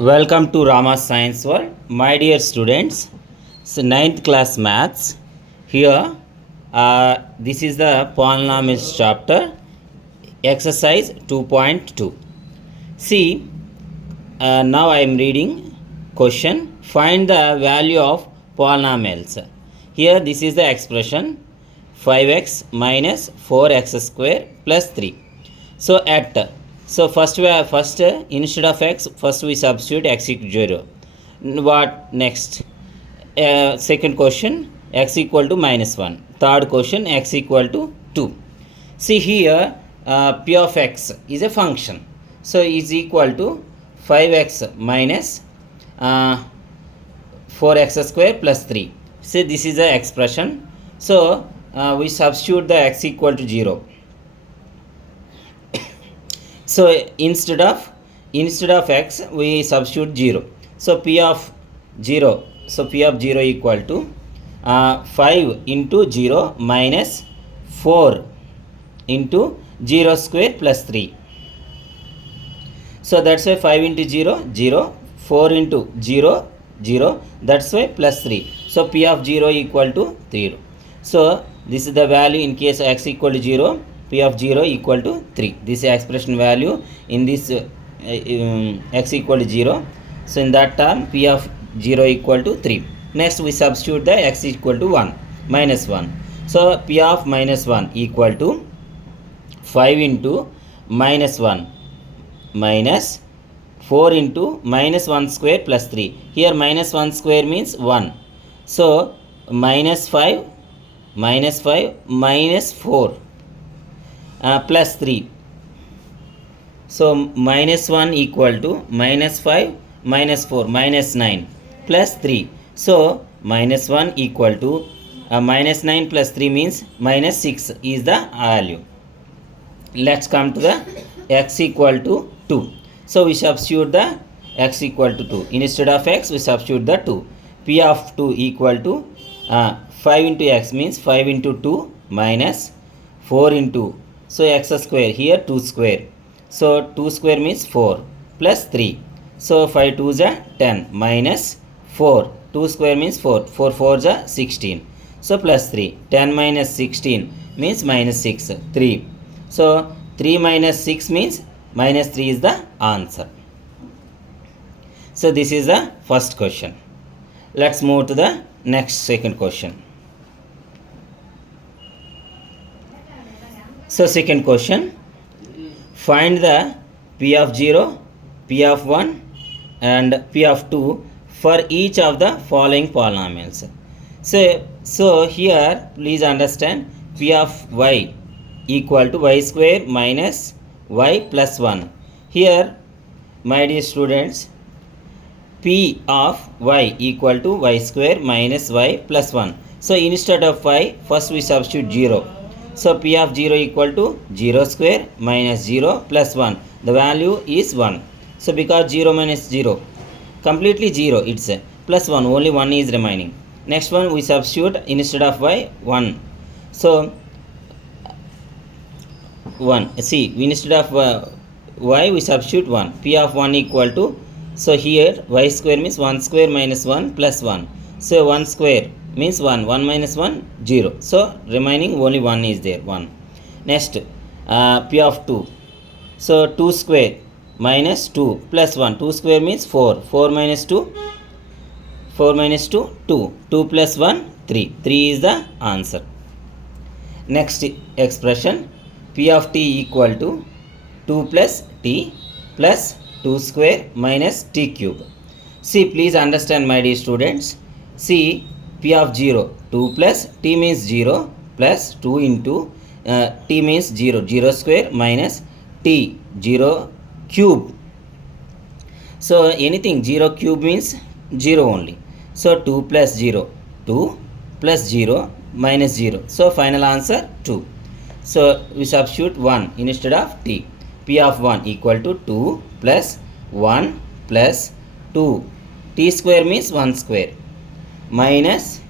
Welcome to Rama Science World. My dear students, so ninth class maths. Here, this is the polynomials chapter, exercise 2.2. See, now I am reading question. Find the value of polynomials. Here, this is the expression 5x minus 4x square plus 3. So first instead of x, first we substitute x equal to 0. What next? Second question, x equal to minus 1. Third question, x equal to 2. See here, p of x is a function. So is equal to 5x minus 4x square plus 3. See, this is the expression. So we substitute the x equal to 0. So instead of x, we substitute 0. So p of 0. So p of 0 equal to 5 into 0 minus 4 into 0 square plus 3. So that's why 5 into 0, 0. 4 into 0, 0. That's why plus 3. So p of 0 equal to 0. So this is the value in case x equal to 0. P of 0 equal to 3. This is expression value in this x equal to 0. So in that term, P of 0 equal to 3. Next we substitute the x equal to 1, minus 1. So P of minus 1 equal to 5 into minus 1 minus 4 into minus 1 square plus 3. Here minus 1 square means 1. So minus 5 minus 4 plus 3. So minus 1 equal to minus 5 minus 4 minus 9 plus 3. So minus 1 equal to minus 9 plus 3 means minus 6 is the value. Let's come to the x equal to 2. So we substitute the x equal to 2. Instead of x, we substitute the 2. P of 2 equal to 5 into x means 5 into 2 minus 4 into, so x square, here 2 square. So 2 square means 4 plus 3. So 5 2 is 10 minus 4. 2 square means 4. 4 4 is 16. So plus 3. 10 minus 16 means minus 6. 3. So 3 minus 6 means minus 3 is the answer. So this is the first question. Let's move to the next second question. So second question, find the p of 0, p of 1 and p of 2 for each of the following polynomials. So here please understand p of y equal to y square minus y plus 1. Here my dear students, p of y equal to y square minus y plus 1. So instead of y, first we substitute 0. So p of 0 equal to 0 square minus 0 plus 1. The value is 1. So because 0 minus 0, completely 0, it's a plus 1, only 1 is remaining. Next one we substitute instead of y 1. So 1. See, instead of y we substitute 1. P of 1 equal to, so here y square means 1 square minus 1 plus 1. So 1 square means 1, 1 minus 1, 0. So remaining only 1 is there, 1. Next, p of 2. So 2 square minus 2 plus 1. 2 square means 4. 4 minus 2, 4 minus 2, 2. 2 plus 1, 3. 3 is the answer. Next expression, p of t equal to 2 plus t plus 2 square minus t cube. See, please understand my dear students. See, p of 0, 2 plus t means 0 plus 2 into t means 0, 0 square minus t, 0 cube. So anything 0 cube means 0 only. So 2 plus 0, 2 plus 0 minus 0. So final answer 2. So we substitute 1 instead of t. P of 1 equal to 2 plus 1 plus 2. T square means 1 square minus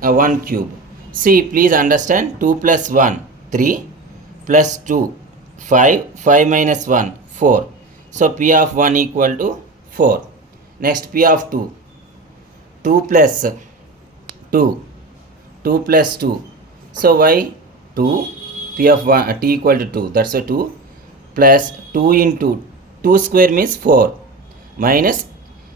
1 cube. See, please understand, 2 plus 1, 3 plus 2, 5, 5 minus 1, 4. So P of 1 equal to 4. Next P of 2. 2 plus 2. 2 plus 2. So why 2? P of 1 t equal to 2. That's a 2 plus 2 into 2 square means 4 minus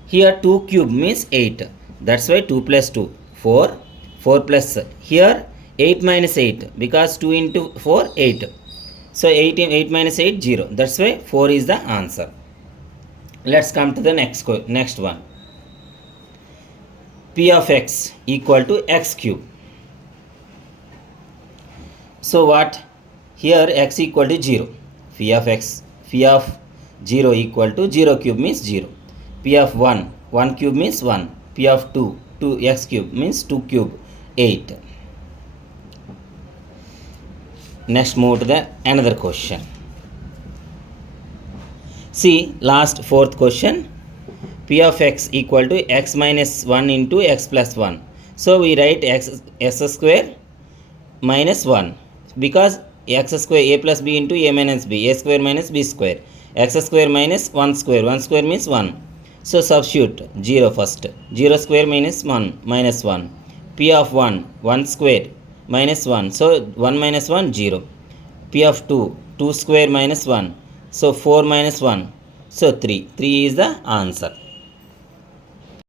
here 2 cube means 8. That's why 2 plus 2 4. 4 plus here 8 minus 8 because 2 into 4 8. So 8 minus 8 0. That's why 4 is the answer. Let's come to the next one. P of x equal to x cube. So what? Here x equal to 0. Phi of 0 equal to 0 cube means 0. P of 1 cube means 1. P of 2 x cube means 2 cube 8. Next move to the another question. See last fourth question. P of x equal to x minus 1 into x plus 1. So we write s square minus 1 because x square a plus b into a minus b, a square minus b square, x square minus 1 square means 1. So substitute 0 first, 0 square minus 1 minus 1. P of 1 square minus 1, so 1 minus 1 0. P of 2 square minus 1, so 4 minus 1, so 3 is the answer.